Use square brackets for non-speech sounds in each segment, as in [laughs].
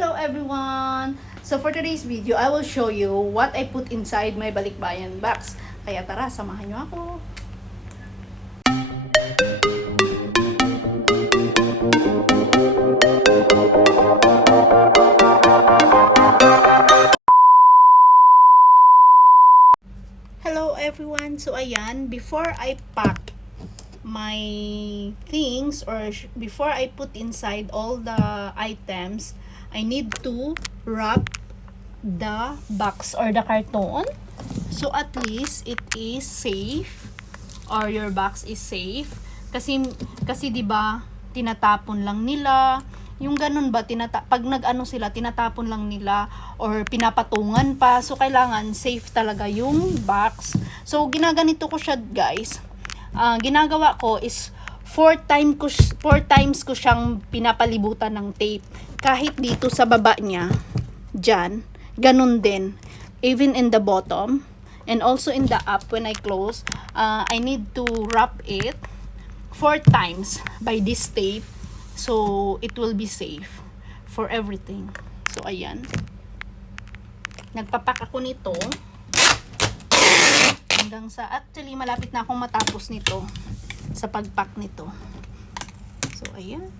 Hello everyone! So for today's video, I will show you what I put inside my balikbayan box. Kaya tara, samahan nyo ako. Hello everyone! So ayan, before I pack my things or before I put inside all the items, I need to wrap the box or the carton. So at least it is safe or your box is safe. Kasi kasi 'di ba tinatapon lang nila. Yung ganun ba tinata pag nag-ano sila tinatapon lang nila or pinapatungan pa. So kailangan safe talaga yung box. So ginaganito ko siya guys ah, ginagawa ko is four time ko four times ko siyang pinapalibutan ng tape kahit dito sa baba niya diyan ganun din. Even in the bottom and also in the up when I close ah, I need to wrap it four times by this tape so it will be safe for everything. So ayan. Nagpapak ako nito. Hanggang sa actually malapit na akong matapos nito sa pagpack nito. So ayan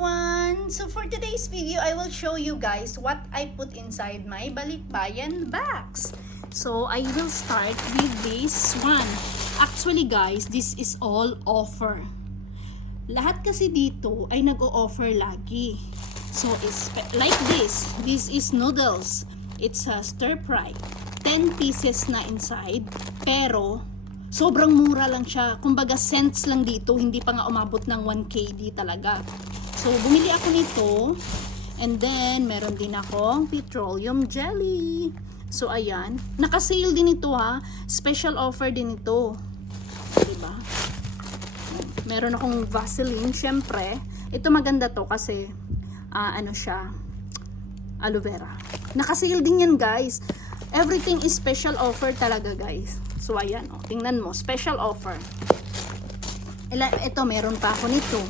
everyone. So for today's video I will show you guys what I put inside my balikbayan box. So I will start with this one. Actually guys this is all offer. Lahat kasi dito ay nag-o-offer lagi. So it's like this. This is noodles. It's a stir fry. 10 pieces na inside. Pero, sobrang mura lang siya. Kumbaga, cents lang dito. Hindi pa nga umabot ng 1KD talaga. So, bumili ako nito. And then, meron din akong petroleum jelly. So, ayan. Naka-sale din ito ha. Special offer din ito. Diba? Meron akong Vaseline, syempre. Ito maganda to kasi, ah, ano siya, aloe vera. Nakasale din yan, guys. Everything is special offer talaga, guys. So, ayan, oh. Tingnan mo. Special offer. Ila, ito, meron pa ako nito.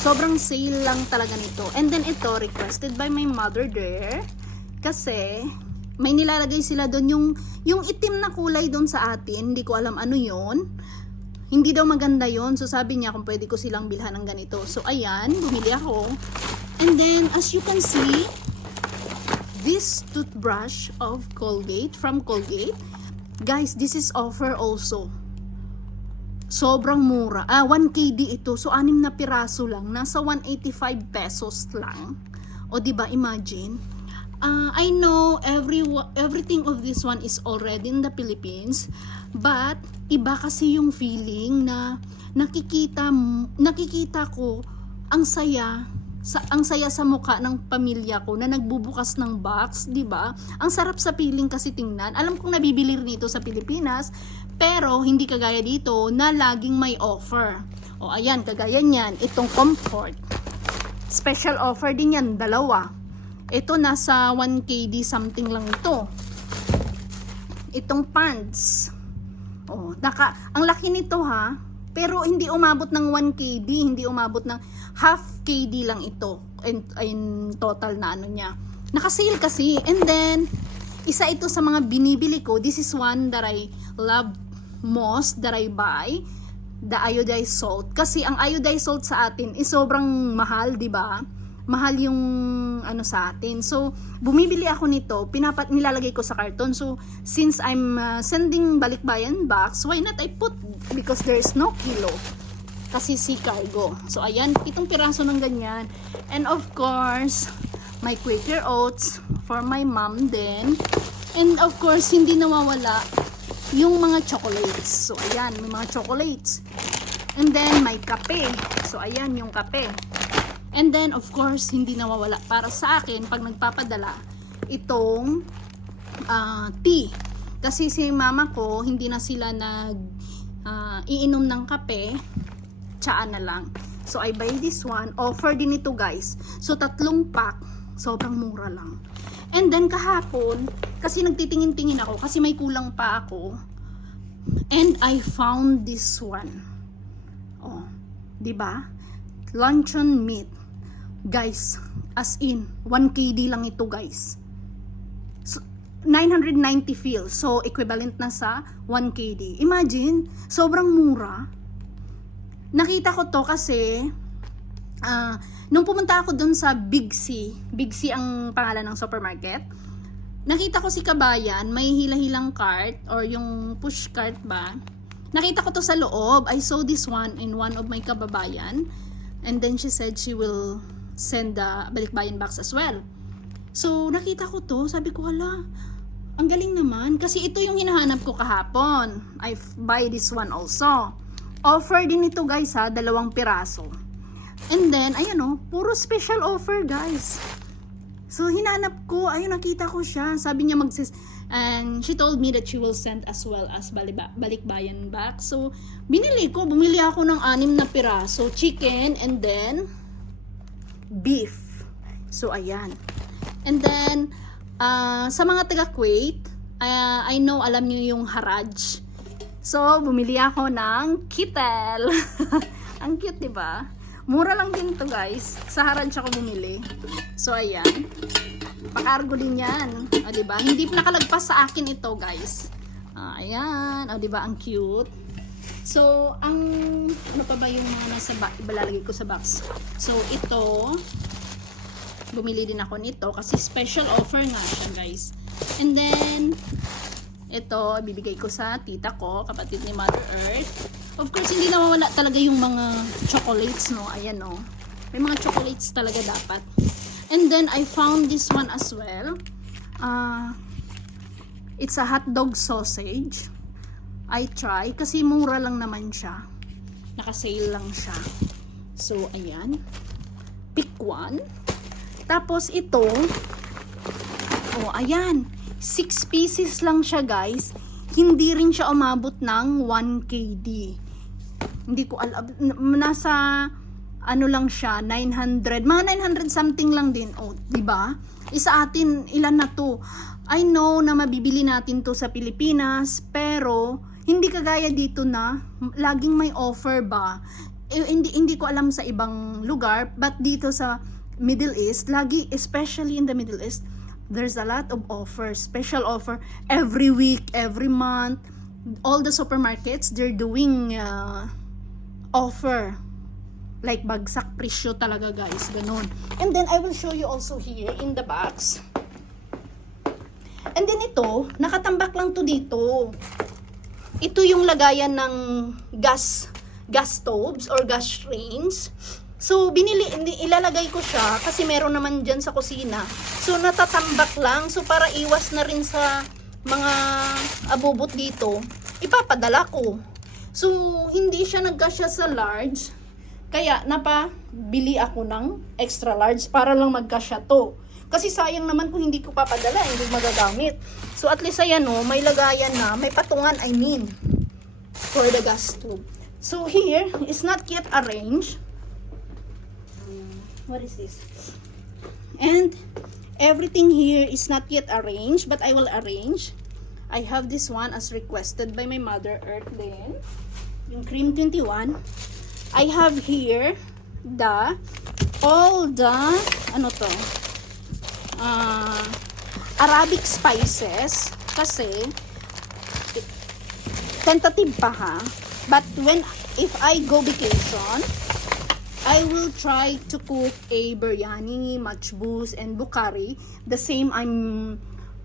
Sobrang sale lang talaga nito. And then, ito, requested by my mother there. Kasi, may nilalagay sila doon yung, yung itim na kulay doon sa atin. Hindi ko alam ano yon hindi daw maganda yon So, sabi niya kung pwede ko silang bilhan ng ganito. So, ayan, bumili ako. And then, as you can see, this toothbrush of Colgate from Colgate guys this is offer also. Sobrang mura. Ah 1KD ito. So anim na piraso lang. Nasa 185 pesos lang. O di ba? Imagine. Ah, I know every everything of this one is already in the Philippines but iba kasi yung feeling na nakikita nakikita ko ang saya sa ang saya sa mukha ng pamilya ko na nagbubukas ng box, 'di ba? Ang sarap sa piling kasi tingnan. Alam kong nabibili rin ito sa Pilipinas, pero hindi kagaya dito na laging may offer. O ayan, kagaya niyan, itong comfort. Special offer din yan, dalawa. Ito nasa 1KD something lang ito. Itong pants. Oh, naka, ang laki nito ha. Pero hindi umabot ng 1KD, hindi umabot ng half KD lang ito in, in total na ano niya. Naka-sale kasi. And then, isa ito sa mga binibili ko. This is one that I love most that I buy. The iodized salt. Kasi ang iodized salt sa atin is sobrang mahal, di ba? Mahal yung ano sa atin. So, bumibili ako nito, pinapat nilalagay ko sa karton. So, since I'm uh, sending balikbayan box, why not I put because there is no kilo kasi si cargo. So, ayan, itong piraso ng ganyan. And of course, my Quaker Oats for my mom din. And of course, hindi nawawala yung mga chocolates. So, ayan, may mga chocolates. And then, may kape. So, ayan, yung kape. And then, of course, hindi nawawala para sa akin pag nagpapadala itong ah, tea. Kasi si mama ko, hindi na sila nag ah, iinom ng kape, tsaa na lang. So, I buy this one. Offer din ito, guys. So, tatlong pack. Sobrang mura lang. And then, kahapon, kasi nagtitingin-tingin ako, kasi may kulang pa ako. And I found this one. Oh, 'di ba? Luncheon meat. Guys, as in, 1 KD lang ito guys. So, 990 feel. So, equivalent na sa 1 KD. Imagine, sobrang mura. Nakita ko to kasi, ah, nung pumunta ako dun sa Big C, Big C ang pangalan ng supermarket, nakita ko si Kabayan, may hila-hilang cart or yung push cart ba. Nakita ko to sa loob. I saw this one in one of my kababayan. And then she said she will send the balikbayan box as well. So, nakita ko to. Sabi ko, hala, ang galing naman. Kasi ito yung hinahanap ko kahapon. I buy this one also. Offer din ito guys ha, dalawang piraso. And then, ayan o, puro special offer guys. So, hinanap ko, ayun, nakita ko siya. Sabi niya magsis... And she told me that she will send as well as balikbayan back. So, binili ko, bumili ako ng anim na piraso. Chicken and then beef. So, ayan. And then, ah, sa mga taga Kuwait, ah, I know, alam niyo yung haraj. So, bumili ako ng kitel. [laughs] Ang cute, di ba? Mura lang din to guys. Sa haraj ako bumili. So, ayan. Pakargo din yan. O, diba? Hindi nakalagpas sa akin ito, guys. Ah, ayan. O, diba? Ang cute. So, ang... Ano pa ba yung mga nasa ba ibalalagay ko sa box? So, ito... Bumili din ako nito kasi special offer nga siya, guys. And then, ito, bibigay ko sa tita ko, kapatid ni Mother Earth. Of course, hindi nawawala talaga yung mga chocolates, no? Ayan, no? May mga chocolates talaga dapat. And then, I found this one as well. Uh, it's a hot dog sausage. I try. Kasi mura lang naman siya. Naka-sale lang siya. So, ayan. Pick one. Tapos, ito. Oh, ayan. 6 pieces lang siya, guys. Hindi rin siya umabot ng 1 KD. Hindi ko alam. Nasa ano lang siya, 900, mga 900 something lang din. Oh, 'di ba? Isa atin ilan na 'to? I know na mabibili natin 'to sa Pilipinas, pero hindi kagaya dito na laging may offer ba. Eh, hindi hindi ko alam sa ibang lugar, but dito sa Middle East, lagi especially in the Middle East, there's a lot of offers, special offer every week, every month. All the supermarkets, they're doing uh, offer like bagsak presyo talaga guys ganun and then I will show you also here in the box and then ito nakatambak lang to dito ito yung lagayan ng gas gas stoves or gas range so binili ilalagay ko siya kasi meron naman dyan sa kusina. So natatambak lang. So para iwas na rin sa mga abubot dito ipapadala ko. So hindi siya nagkasya sa large. Kaya napabili ako ng extra large para lang magkasya to. Kasi sayang naman kung hindi ko papadala, hindi magagamit. So at least ayan o, may lagayan na, may patungan I mean, for the gas stove. So here, is not yet arranged. What is this? And everything here is not yet arranged, but I will arrange. I have this one as requested by my mother Earth din. Yung cream 21. I have here the all the ano to uh, Arabic spices kasi tentative pa ha but when if I go vacation I will try to cook a biryani, machbus, and bukari. The same I'm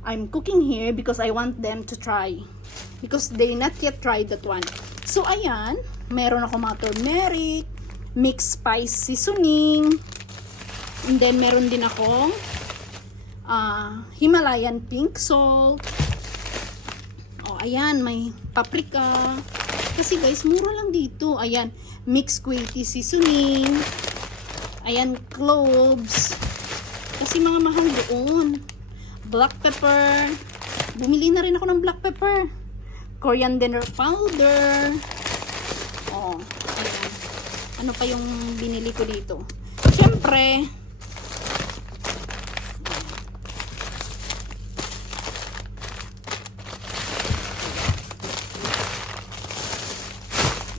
I'm cooking here because I want them to try. Because they not yet tried that one. So, ayan. Meron ako mga turmeric, mixed spice seasoning, and then meron din akong ah, Himalayan pink salt. Oh, ayan, may paprika. Kasi guys, mura lang dito. Ayan, mixed quality seasoning. Ayan, cloves. Kasi mga mahal doon. Black pepper. Bumili na rin ako ng black pepper. Coriander powder. Oh, ayan. Ano pa yung binili ko dito? Siyempre,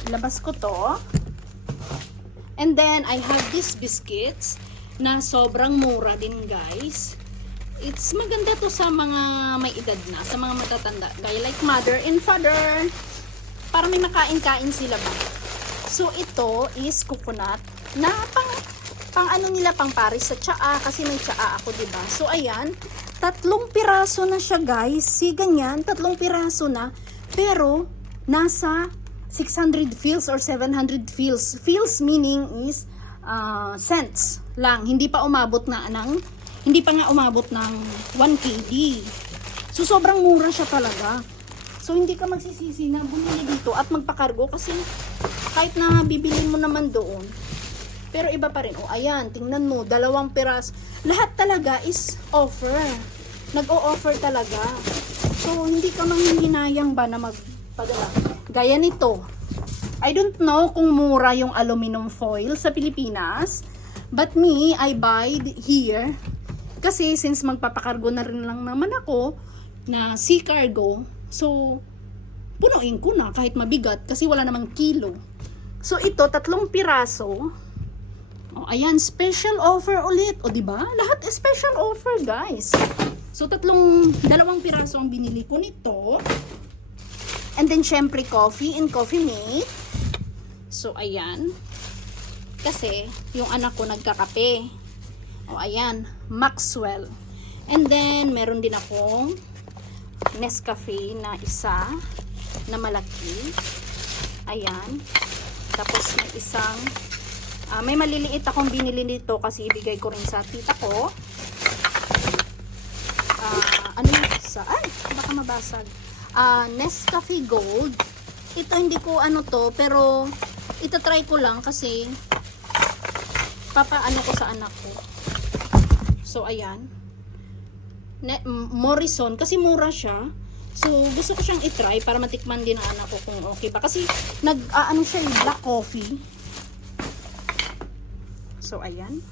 labas ko to. And then, I have these biscuits. na sobrang mura din guys. It's maganda to sa mga may edad na, sa mga matatanda. Gaya like mother and father. Para may makain-kain sila ba. So ito is coconut na pang pang ano nila pang paris sa tsaa kasi may tsaa ako ba. So ayan, tatlong piraso na siya guys. Si ganyan, tatlong piraso na. Pero nasa 600 feels or 700 feels. Feels meaning is uh, cents lang. Hindi pa umabot na ng hindi pa nga umabot ng 1 KD. So sobrang mura siya talaga. So hindi ka magsisisi na bumili dito at magpakargo kasi kahit na bibilin mo naman doon. Pero iba pa rin. O ayan, tingnan mo, dalawang piras. Lahat talaga is offer. Nag-o-offer talaga. So hindi ka manghihinayang ba na magpadala. Gaya nito. I don't know kung mura yung aluminum foil sa Pilipinas. But me, I buy here. Kasi since magpapakargo na rin lang naman ako na sea cargo, so punuin ko na kahit mabigat kasi wala namang kilo. So ito, tatlong piraso. O, ayan, special offer ulit. O, di ba? Lahat special offer, guys. So, tatlong, dalawang piraso ang binili ko nito. And then, syempre, coffee and coffee mate. So, ayan. Kasi, yung anak ko nagkakape. O, ayan. Maxwell. And then, meron din akong Nescafe na isa na malaki. Ayan. Tapos, may isang ah, may maliliit akong binili nito kasi ibigay ko rin sa tita ko. Ah, ano yun? sa ay baka mabasag. Ah, Nescafe Gold. Ito hindi ko ano to pero ito try ko lang kasi papaano ko sa anak ko. So ayan. Ne- Morrison kasi mura siya. So gusto ko siyang i-try para matikman din ng anak ko kung okay ba kasi nag ano siya yung black coffee. So ayan.